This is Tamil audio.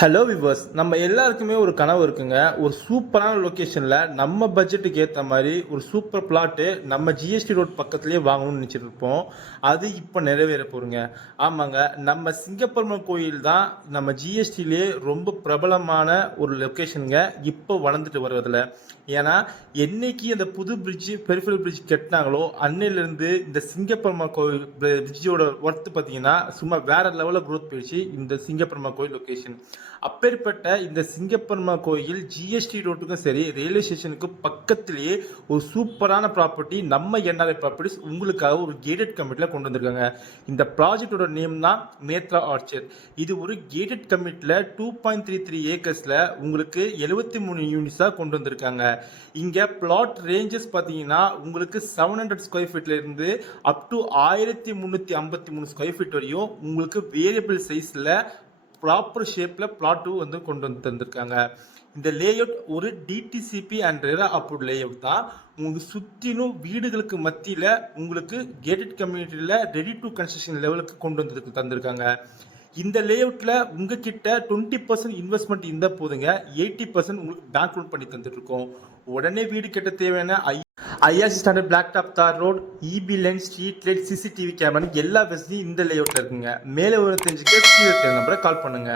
ஹலோ விவர்ஸ், நம்ம எல்லாருக்குமே ஒரு கனவு இருக்குங்க. ஒரு சூப்பரான லொக்கேஷன்ல நம்ம பட்ஜெட்டுக்கு ஏத்த மாரி ஒரு சூப்பர் பிளாட்டு நம்ம ஜிஎஸ்டி ரோட் பக்கத்திலேயே வாங்கணும்னு நினைச்சிட்டு இருப்போம். அது இப்ப நிறைவேற போகுதுங்க. ஆமாங்க, நம்ம சிங்கப்பெருமாள் கோயில் தான் நம்ம ஜிஎஸ்டிலேயே ரொம்ப பிரபலமான ஒரு லொக்கேஷனுங்க. இப்போ வளர்ந்துட்டு வருவதில்ல. ஏன்னா என்னைக்கு அந்த புது பிரிட்ஜ் பெரிஃபரல் பிரிட்ஜ் கட்டினாங்களோ அன்னையிலேருந்து இந்த சிங்கப்பெருமாள் கோயில் பிரிட்ஜோட ஒர்த்து பார்த்தீங்கன்னா சும்மா வேற லெவலில் க்ரோத் போயிடுச்சு இந்த சிங்கப்பெருமாள் கோயில் லொக்கேஷன். அப்பேற்பட்ட இந்த சிங்கப்பெருமா கோயில் ஜிஎஸ்டி ரோட்டுக்கும் சரி ரயில்வே ஸ்டேஷனுக்கு பக்கத்திலேயே ஒரு சூப்பரான ப்ராப்பர்ட்டி நம்ம என்ஆர்ஐ ப்ராப்பர்ட்டிஸ் உங்களுக்காக ஒரு கேட்டட் கமிட்டியில் கொண்டு வந்திருக்காங்க. இந்த ப்ராஜெக்டோட நேம் தான் நேத்ரா ஆர்ச்சர். இது ஒரு கேட்டட் கமிட்டியில் 2.33 ஏக்கர்ஸில் உங்களுக்கு 73 யூனிட்ஸாக கொண்டு வந்திருக்காங்க. இங்கே பிளாட் ரேஞ்சஸ் பார்த்தீங்கன்னா உங்களுக்கு 700 ஸ்கொயர் ஃபீட்ல இருந்து அப் டு 1353 ஸ்கொயர் ஃபீட் வரையும் உங்களுக்கு வேரியபிள் சைஸில் ப்ராப்பர் ஷேப்பில் பிளாட்டும் வந்து கொண்டு வந்து தந்திருக்காங்க. இந்த லேஅவுட் ஒரு DTCP and RERA approved layout தான். உங்களுக்கு சுற்றிலும் வீடுகளுக்கு மத்தியில் உங்களுக்கு கேட்டட் கம்யூனிட்டியில் ரெடி டு கன்ஸ்ட்ரக்ஷன் லெவலுக்கு கொண்டு வந்து தந்திருக்காங்க. இந்த லேஅவுட்டில் உங்ககிட்ட 20% இன்வெஸ்ட்மெண்ட் இருந்தால் போதுங்க, 80% உங்களுக்கு பேங்க் லோன் பண்ணி தந்துட்டு இருக்கோம். உடனே வீடு கட்ட தேவையான ஐஆர்சி ஸ்டாண்டர்ட் பிளாக் டாப் தார் road, EB line, street light, CCTV camera எல்லா வசதியும் இந்த லேஅவுட்ல இருக்குங்க. மேலே ஒரு தெரிஞ்சுக்க கீழே நம்பரை கால் பண்ணுங்க.